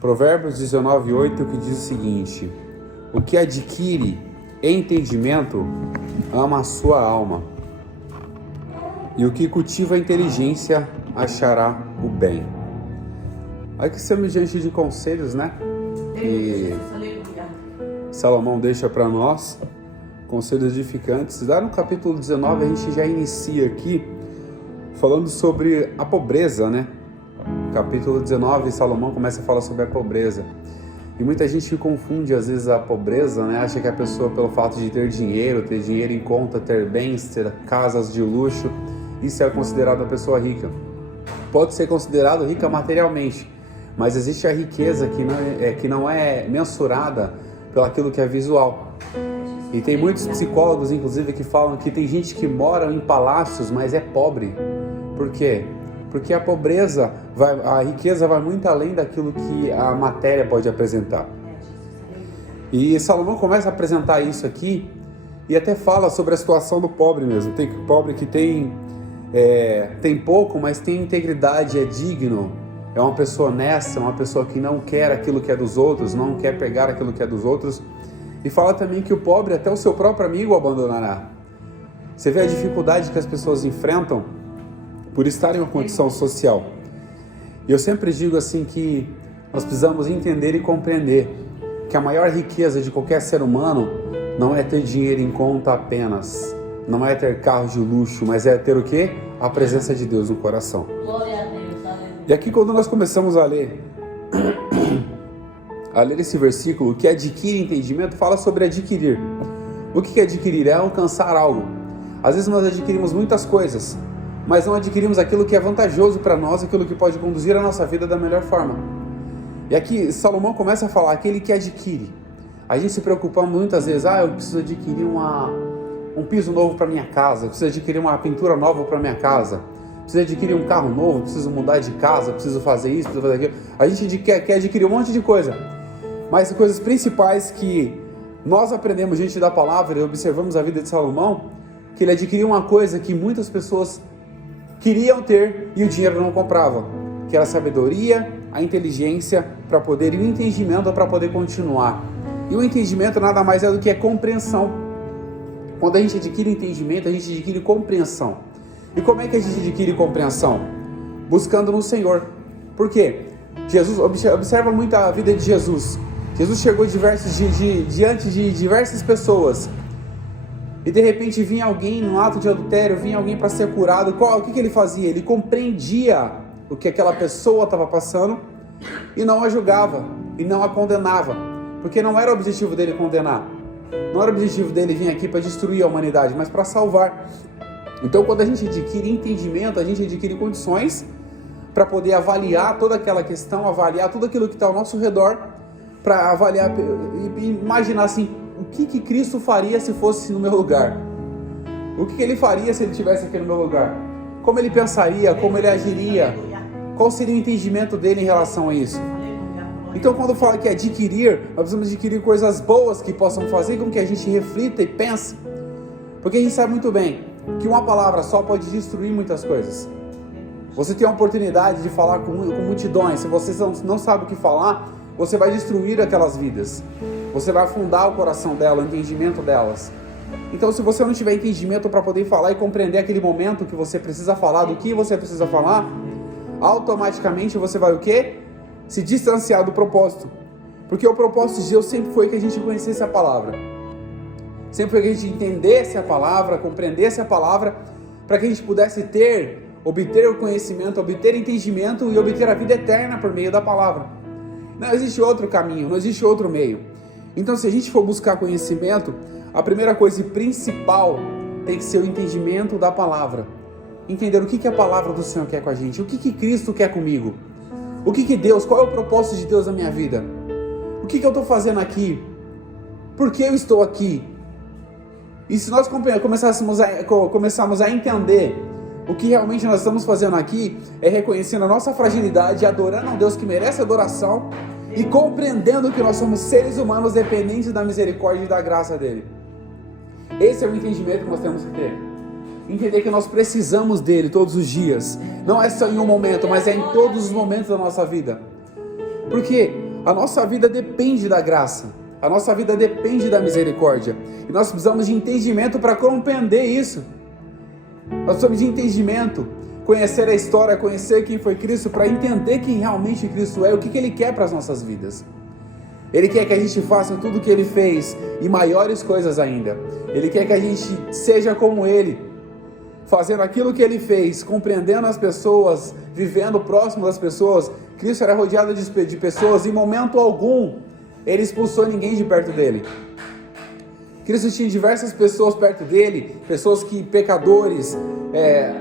Provérbios 19:8, que diz o seguinte: o que adquire entendimento ama a sua alma, e o que cultiva a inteligência achará o bem. Aqui estamos diante de conselhos, né? Que Salomão deixa para nós, conselhos edificantes. Lá no capítulo 19 a gente já inicia aqui falando sobre a pobreza, né? Capítulo 19, Salomão começa a falar sobre a pobreza. E muita gente confunde às vezes a pobreza, né? Acha que a pessoa, pelo fato de ter dinheiro em conta, ter bens, ter casas de luxo, isso é considerado uma pessoa rica. Pode ser considerado rica materialmente, mas existe a riqueza que não é mensurada pelaquilo que é visual. E tem muitos psicólogos, inclusive, que falam que tem gente que mora em palácios, mas é pobre. Por quê? Porque a pobreza, a riqueza vai muito além daquilo que a matéria pode apresentar. E Salomão começa a apresentar isso aqui e até fala sobre a situação do pobre mesmo. Tem pobre que tem pouco, mas tem integridade, é digno, é uma pessoa honesta, uma pessoa que não quer aquilo que é dos outros, não quer pegar aquilo que é dos outros. E fala também que o pobre até o seu próprio amigo abandonará. Você vê a dificuldade que as pessoas enfrentam por estar em uma condição social. E eu sempre digo assim que nós precisamos entender e compreender que a maior riqueza de qualquer ser humano não é ter dinheiro em conta apenas, não é ter carro de luxo, mas é ter o quê? A presença de Deus no coração. Glória a Deus. E aqui quando nós começamos a ler esse versículo, que adquire entendimento, fala sobre adquirir. O que é adquirir? É alcançar algo. Às vezes nós adquirimos muitas coisas, mas não adquirimos aquilo que é vantajoso para nós, aquilo que pode conduzir a nossa vida da melhor forma. E aqui Salomão começa a falar, aquele que adquire. A gente se preocupa muitas vezes, eu preciso adquirir um piso novo para minha casa, eu preciso adquirir uma pintura nova para minha casa, preciso adquirir um carro novo, preciso mudar de casa, preciso fazer isso, preciso fazer aquilo. A gente quer adquirir um monte de coisa, mas coisas principais que nós aprendemos diante da palavra e observamos a vida de Salomão, que ele adquiriu uma coisa que muitas pessoas queriam ter e o dinheiro não comprava, que era a sabedoria, a inteligência para poder, e o entendimento para poder continuar. E o entendimento nada mais é do que a compreensão. Quando a gente adquire entendimento, a gente adquire compreensão. E como é que a gente adquire compreensão? Buscando no Senhor. Por quê? Jesus, observa muito a vida de Jesus. Jesus chegou diante de diversas pessoas. E de repente vinha alguém no ato de adultério, vinha alguém para ser curado. O que ele fazia? Ele compreendia o que aquela pessoa estava passando e não a julgava, e não a condenava. Porque não era o objetivo dele condenar. Não era o objetivo dele vir aqui para destruir a humanidade, mas para salvar. Então quando a gente adquire entendimento, a gente adquire condições para poder avaliar toda aquela questão, avaliar tudo aquilo que está ao nosso redor, para avaliar e imaginar assim, o que Cristo faria se fosse no meu lugar? O que ele faria se ele estivesse aqui no meu lugar? Como ele pensaria? Como ele agiria? Qual seria o entendimento dele em relação a isso? Então quando fala que adquirir, nós precisamos adquirir coisas boas que possam fazer com que a gente reflita e pense. Porque a gente sabe muito bem que uma palavra só pode destruir muitas coisas. Você tem a oportunidade de falar com multidões. Se você não sabe o que falar, você vai destruir aquelas vidas. Você vai afundar o coração dela, o entendimento delas. Então se você não tiver entendimento para poder falar e compreender aquele momento que você precisa falar, do que você precisa falar, automaticamente você vai o quê? Se distanciar do propósito. Porque o propósito de Deus sempre foi que a gente conhecesse a palavra. Sempre foi que a gente entendesse a palavra, compreendesse a palavra, para que a gente pudesse obter o conhecimento, obter entendimento e obter a vida eterna por meio da palavra. Não existe outro caminho, não existe outro meio. Então se a gente for buscar conhecimento, a primeira coisa e principal tem que ser o entendimento da palavra. Entender o que a palavra do Senhor quer com a gente, o que Cristo quer comigo. O que Deus, qual é o propósito de Deus na minha vida? O que eu estou fazendo aqui? Por que eu estou aqui? E se nós começarmos a entender o que realmente nós estamos fazendo aqui, é reconhecendo a nossa fragilidade, adorando a um Deus que merece adoração e compreendendo que nós somos seres humanos dependentes da misericórdia e da graça dele. Esse é o entendimento que nós temos que ter. Entender que nós precisamos dele todos os dias. Não é só em um momento, mas é em todos os momentos da nossa vida. Porque A nossa vida depende da graça. A nossa vida depende da misericórdia. E nós precisamos de entendimento para compreender isso. Nós precisamos de entendimento, conhecer a história, conhecer quem foi Cristo, para entender quem realmente Cristo é, o que Ele quer para as nossas vidas. Ele quer que a gente faça tudo o que Ele fez e maiores coisas ainda. Ele quer que a gente seja como Ele, fazendo aquilo que Ele fez, compreendendo as pessoas, vivendo próximo das pessoas. Cristo era rodeado de pessoas, em momento algum Ele expulsou ninguém de perto dele. Cristo tinha diversas pessoas perto dele, pessoas pecadores,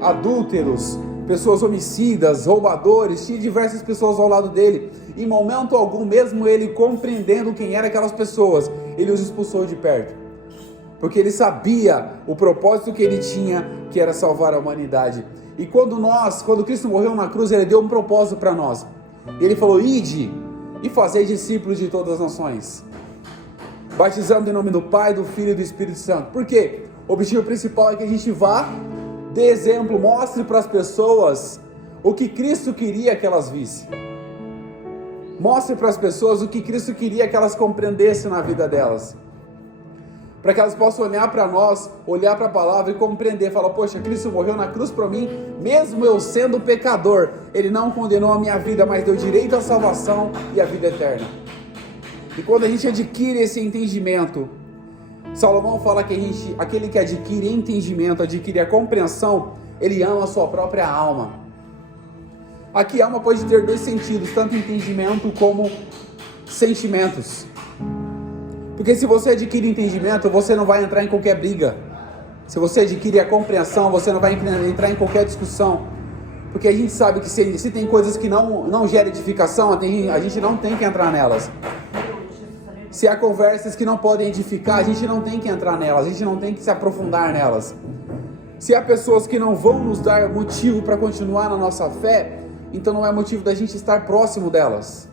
adúlteros, pessoas homicidas, roubadores, tinha diversas pessoas ao lado dele. Em momento algum, mesmo ele compreendendo quem eram aquelas pessoas, ele os expulsou de perto. Porque ele sabia o propósito que ele tinha, que era salvar a humanidade. E quando Cristo morreu na cruz, ele deu um propósito para nós. Ele falou: ide e fazei discípulos de todas as nações, batizando em nome do Pai, do Filho e do Espírito Santo. Por quê? O objetivo principal é que a gente vá, dê exemplo, mostre para as pessoas o que Cristo queria que elas vissem. Mostre para as pessoas o que Cristo queria que elas compreendessem na vida delas. Para que elas possam olhar para nós, olhar para a palavra e compreender. Falar: poxa, Cristo morreu na cruz por mim, mesmo eu sendo pecador. Ele não condenou a minha vida, mas deu direito à salvação e à vida eterna. E quando a gente adquire esse entendimento, Salomão fala que aquele que adquire entendimento, adquire a compreensão, ele ama a sua própria alma. Aqui alma pode ter dois sentidos, tanto entendimento como sentimentos. Porque se você adquire entendimento, você não vai entrar em qualquer briga. Se você adquire a compreensão, você não vai entrar em qualquer discussão. Porque a gente sabe que se tem coisas que não geram edificação, a gente não tem que entrar nelas. Se há conversas que não podem edificar, a gente não tem que entrar nelas, a gente não tem que se aprofundar nelas. Se há pessoas que não vão nos dar motivo para continuar na nossa fé, então não é motivo da gente estar próximo delas.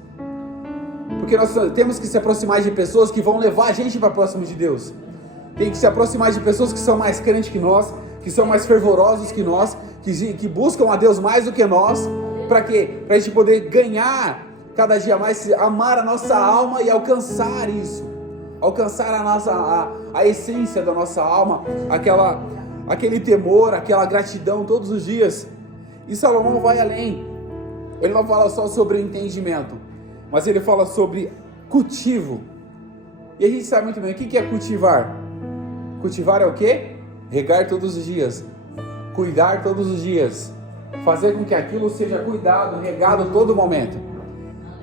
Porque nós temos que se aproximar de pessoas que vão levar a gente para próximo de Deus. Tem que se aproximar de pessoas que são mais crentes que nós, que são mais fervorosos que nós, que buscam a Deus mais do que nós. Para quê? Para a gente poder ganhar cada dia mais, amar a nossa alma e alcançar isso. Alcançar a essência da nossa alma, aquele temor, aquela gratidão todos os dias. E Salomão vai além. Ele não fala só sobre o entendimento, mas ele fala sobre cultivo. E a gente sabe muito bem o que é cultivar. Cultivar é o quê? Regar todos os dias, cuidar todos os dias, fazer com que aquilo seja cuidado, regado todo momento.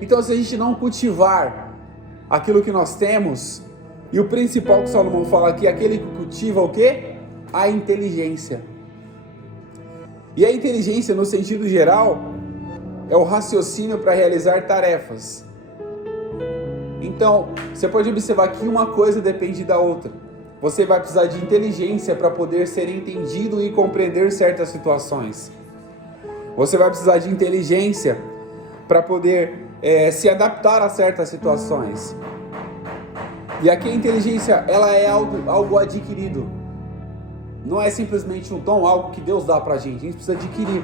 Então, se a gente não cultivar aquilo que nós temos, e o principal que Salomão fala aqui, aquele que cultiva o quê? A inteligência. E a inteligência, no sentido geral, é o raciocínio para realizar tarefas. Então, você pode observar que uma coisa depende da outra. Você vai precisar de inteligência para poder ser entendido e compreender certas situações. Você vai precisar de inteligência para poder se adaptar a certas situações. E aqui a inteligência, ela é algo adquirido. Não é simplesmente um dom, algo que Deus dá para a gente precisa adquirir.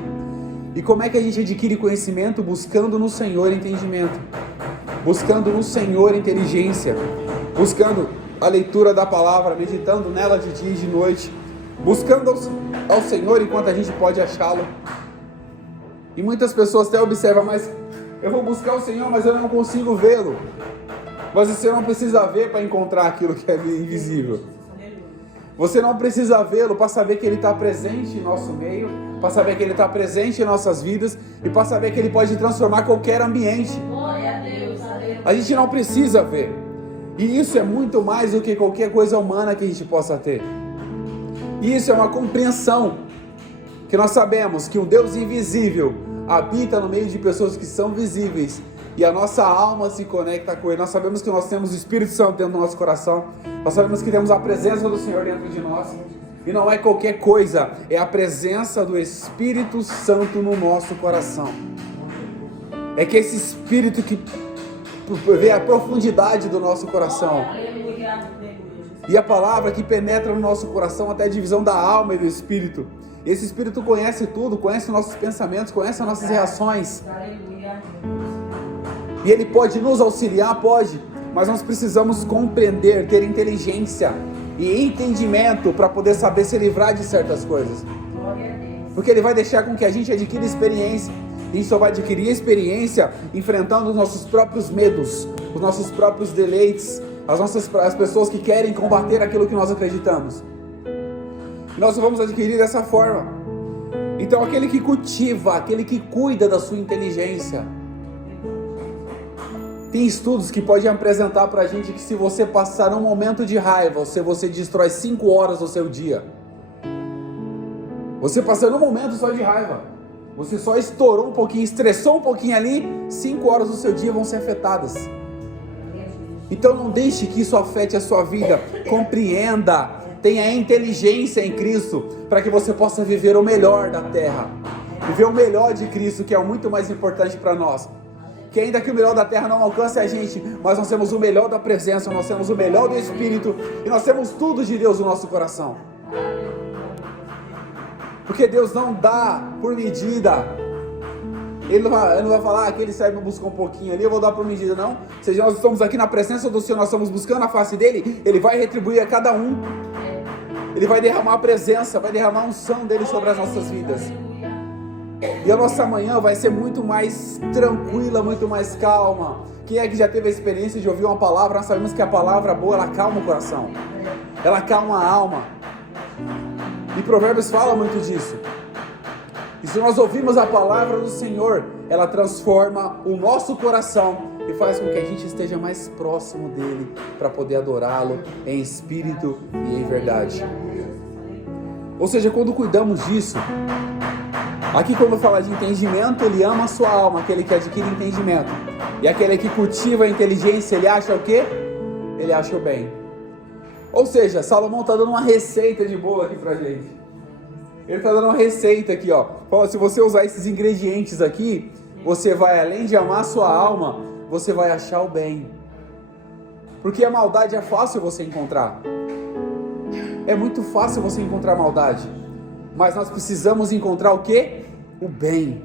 E como é que a gente adquire conhecimento? Buscando no Senhor entendimento, buscando no Senhor inteligência, buscando a leitura da palavra, meditando nela de dia e de noite, buscando ao Senhor enquanto a gente pode achá-lo. E muitas pessoas até observam: mas eu vou buscar o Senhor, mas eu não consigo vê-lo. Mas você não precisa ver para encontrar aquilo que é invisível. Você não precisa vê-lo para saber que Ele está presente em nosso meio, para saber que Ele está presente em nossas vidas e para saber que Ele pode transformar qualquer ambiente. A gente não precisa ver. E isso é muito mais do que qualquer coisa humana que a gente possa ter. E isso é uma compreensão que nós sabemos que um Deus invisível habita no meio de pessoas que são visíveis e a nossa alma se conecta com Ele. Nós sabemos que nós temos o Espírito Santo dentro do nosso coração. Nós sabemos que temos a presença do Senhor dentro de nós. E não é qualquer coisa, é a presença do Espírito Santo no nosso coração. É que esse Espírito que vê a profundidade do nosso coração. E a palavra que penetra no nosso coração até a divisão da alma e do Espírito. Esse Espírito conhece tudo, conhece nossos pensamentos, conhece as nossas reações. E Ele pode nos auxiliar, pode, mas nós precisamos compreender, ter inteligência e entendimento para poder saber se livrar de certas coisas. Porque Ele vai deixar com que a gente adquira experiência. A gente só vai adquirir experiência enfrentando os nossos próprios medos, os nossos próprios deleites, as pessoas que querem combater aquilo que nós acreditamos. Nós vamos adquirir dessa forma. Então aquele que cultiva, aquele que cuida da sua inteligência. Tem estudos que podem apresentar pra gente que se você passar um momento de raiva, você destrói 5 horas do seu dia. Você passando um momento só de raiva, você só estourou um pouquinho, estressou um pouquinho ali, 5 horas do seu dia vão ser afetadas. Então não deixe que isso afete a sua vida. Compreenda, tenha inteligência em Cristo, para que você possa viver o melhor da terra, viver o melhor de Cristo, que é o muito mais importante para nós. Que ainda que o melhor da terra não alcance a gente, mas nós temos o melhor da presença, nós temos o melhor do Espírito, e nós temos tudo de Deus no nosso coração. Porque Deus não dá por medida. Ele não vai falar, aquele serve para buscar um pouquinho ali, eu vou dar por medida, não. Se nós estamos aqui na presença do Senhor, nós estamos buscando a face dele, Ele vai retribuir a cada um. Ele vai derramar a presença, vai derramar a unção dele sobre as nossas vidas. E a nossa manhã vai ser muito mais tranquila, muito mais calma. Quem é que já teve a experiência de ouvir uma palavra? Nós sabemos que a palavra boa, ela calma o coração, ela calma a alma. E Provérbios fala muito disso. E se nós ouvirmos a palavra do Senhor, ela transforma o nosso coração e faz com que a gente esteja mais próximo dele, para poder adorá-lo em espírito e em verdade. Ou seja, quando cuidamos disso, aqui quando fala de entendimento, ele ama a sua alma, aquele que adquire entendimento. E aquele que cultiva a inteligência, ele acha o quê? Ele acha o bem. Ou seja, Salomão está dando uma receita de bolo aqui pra gente. Ele está dando uma receita aqui, ó. Fala, se você usar esses ingredientes aqui, você vai, além de amar a sua alma, você vai achar o bem. Porque a maldade é fácil você encontrar. É muito fácil você encontrar maldade. Mas nós precisamos encontrar o quê? O bem.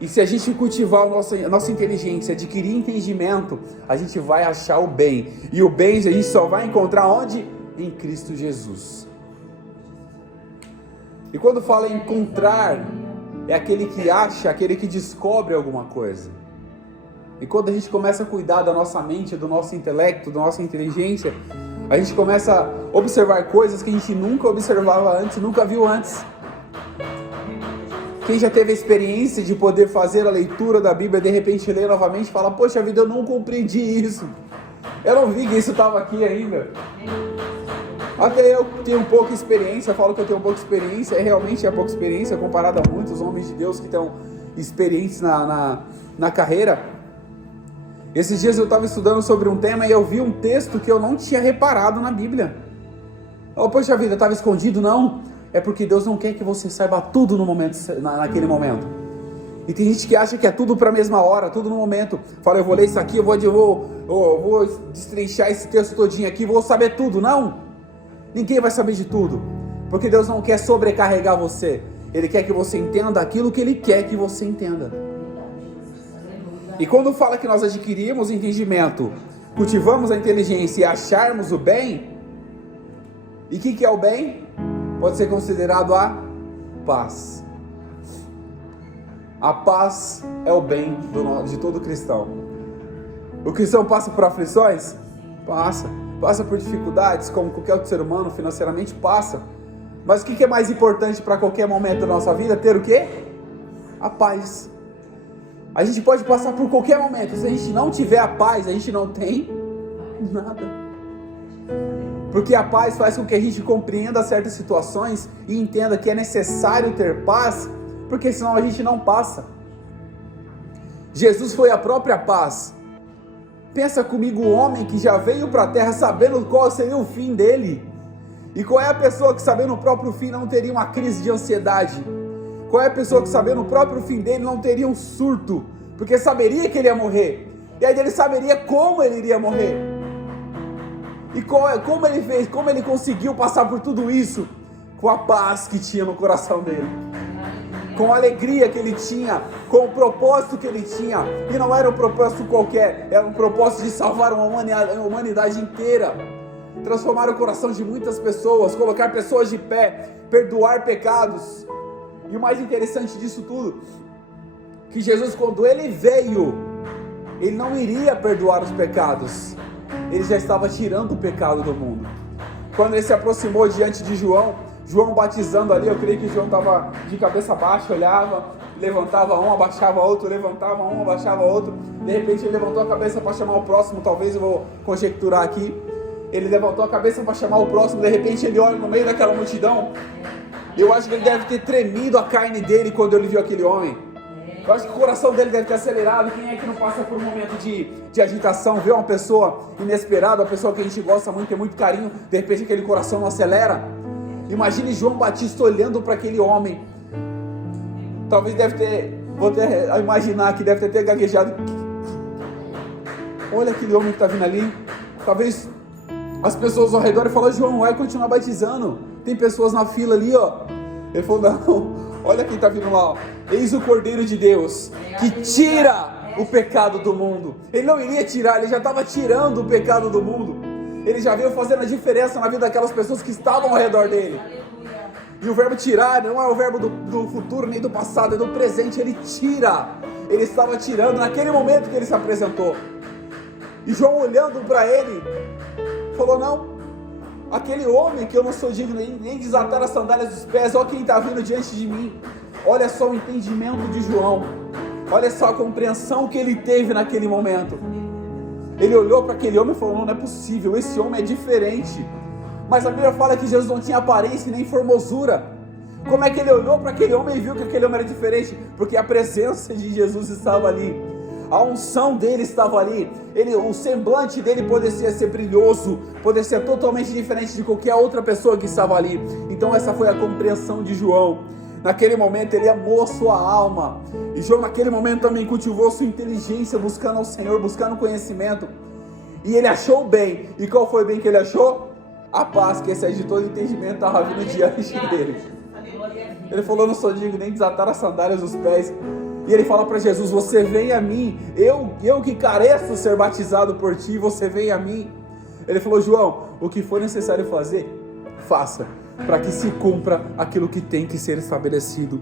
E se a gente cultivar a nossa inteligência, adquirir entendimento, a gente vai achar o bem. E o bem a gente só vai encontrar onde? Em Cristo Jesus. E quando fala em encontrar, é aquele que acha, aquele que descobre alguma coisa. E quando a gente começa a cuidar da nossa mente, do nosso intelecto, da nossa inteligência, a gente começa a observar coisas que a gente nunca observava antes, nunca viu antes. Quem já teve a experiência de poder fazer a leitura da Bíblia, de repente ler novamente e fala, poxa vida, eu não compreendi isso. Eu não vi que isso estava aqui ainda. Até eu tenho pouca experiência, eu falo que eu tenho pouca experiência, realmente é pouca experiência comparado a muitos homens de Deus que estão experientes na carreira. Esses dias eu estava estudando sobre um tema e eu vi um texto que eu não tinha reparado na Bíblia. Oh, poxa vida, estava escondido? Não. É porque Deus não quer que você saiba tudo naquele momento. E tem gente que acha que é tudo para a mesma hora, tudo no momento. Fala, eu vou ler isso aqui, eu vou destrinchar esse texto todinho aqui, vou saber tudo. Não, ninguém vai saber de tudo. Porque Deus não quer sobrecarregar você. Ele quer que você entenda aquilo que Ele quer que você entenda. E quando fala que nós adquirimos entendimento, cultivamos a inteligência e acharmos o bem, e o que é o bem? Pode ser considerado a paz. A paz é o bem de todo cristão. O cristão passa por aflições? Passa por dificuldades, como qualquer outro ser humano, financeiramente passa. Mas o que é mais importante para qualquer momento da nossa vida? Ter o quê? A paz. A gente pode passar por qualquer momento. Se a gente não tiver a paz, a gente não tem nada. Porque a paz faz com que a gente compreenda certas situações e entenda que é necessário ter paz, porque senão a gente não passa. Jesus foi a própria paz. Pensa comigo, o homem que já veio para a terra sabendo qual seria o fim dele. E qual é a pessoa que sabendo o próprio fim não teria uma crise de ansiedade? Qual é a pessoa que sabendo o próprio fim dele não teria um surto? Porque saberia que ele ia morrer. E aí ele saberia como ele iria morrer. E como ele fez, como ele conseguiu passar por tudo isso? Com a paz que tinha no coração dele. com a alegria que ele tinha, com o propósito que ele tinha. E não era um propósito qualquer, era um propósito de salvar uma humanidade inteira, transformar o coração de muitas pessoas, colocar pessoas de pé, perdoar pecados. E o mais interessante disso tudo, que Jesus, quando ele veio, ele não iria perdoar os pecados, ele já estava tirando o pecado do mundo. Quando ele se aproximou diante de João batizando ali, eu creio que João estava de cabeça baixa, olhava, levantava um, abaixava outro, levantava um, abaixava outro. De repente ele levantou a cabeça para chamar o próximo, talvez eu vou conjecturar aqui. Ele levantou a cabeça para chamar o próximo, de repente ele olha no meio daquela multidão. Eu acho que ele deve ter tremido a carne dele quando ele viu aquele homem. Eu acho que o coração dele deve ter acelerado. Quem é que não passa por um momento de agitação, vê uma pessoa inesperada, uma pessoa que a gente gosta muito, tem muito carinho, de repente aquele coração não acelera? Imagine João Batista olhando para aquele homem. Talvez vou até imaginar que deve ter gaguejado. Olha aquele homem que está vindo ali. Talvez as pessoas ao redor falaram: João, vai continuar batizando. Tem pessoas na fila ali, ó. Ele falou: não, olha quem está vindo lá, ó. Eis o Cordeiro de Deus, que tira o pecado do mundo. Ele não iria tirar, ele já estava tirando o pecado do mundo. Ele já veio fazendo a diferença na vida daquelas pessoas que estavam ao redor dele. E o verbo tirar não é o verbo do futuro nem do passado, é do presente. Ele tira. Ele estava tirando naquele momento que ele se apresentou. E João, olhando para ele, falou: não, aquele homem que eu não sou digno nem desatar as sandálias dos pés, olha quem está vindo diante de mim. Olha só o entendimento de João, olha só a compreensão que ele teve naquele momento. Ele olhou para aquele homem e falou: não é possível, esse homem é diferente. Mas a Bíblia fala que Jesus não tinha aparência nem formosura. Como é que ele olhou para aquele homem e viu que aquele homem era diferente? Porque a presença de Jesus estava ali, a unção dele estava ali, o semblante dele poderia ser brilhoso, poderia ser totalmente diferente de qualquer outra pessoa que estava ali. Então essa foi a compreensão de João. Naquele momento ele amou a sua alma, e João naquele momento também cultivou sua inteligência, buscando ao Senhor, buscando conhecimento, e ele achou o bem. E qual foi o bem que ele achou? A paz que excede todo entendimento estava vindo diante dele. Ele falou: eu não sou digno nem desatar as sandálias dos pés. E ele fala para Jesus: você vem a mim, eu que careço ser batizado por ti, você vem a mim. Ele falou: João, o que for necessário fazer, faça, para que se cumpra aquilo que tem que ser estabelecido.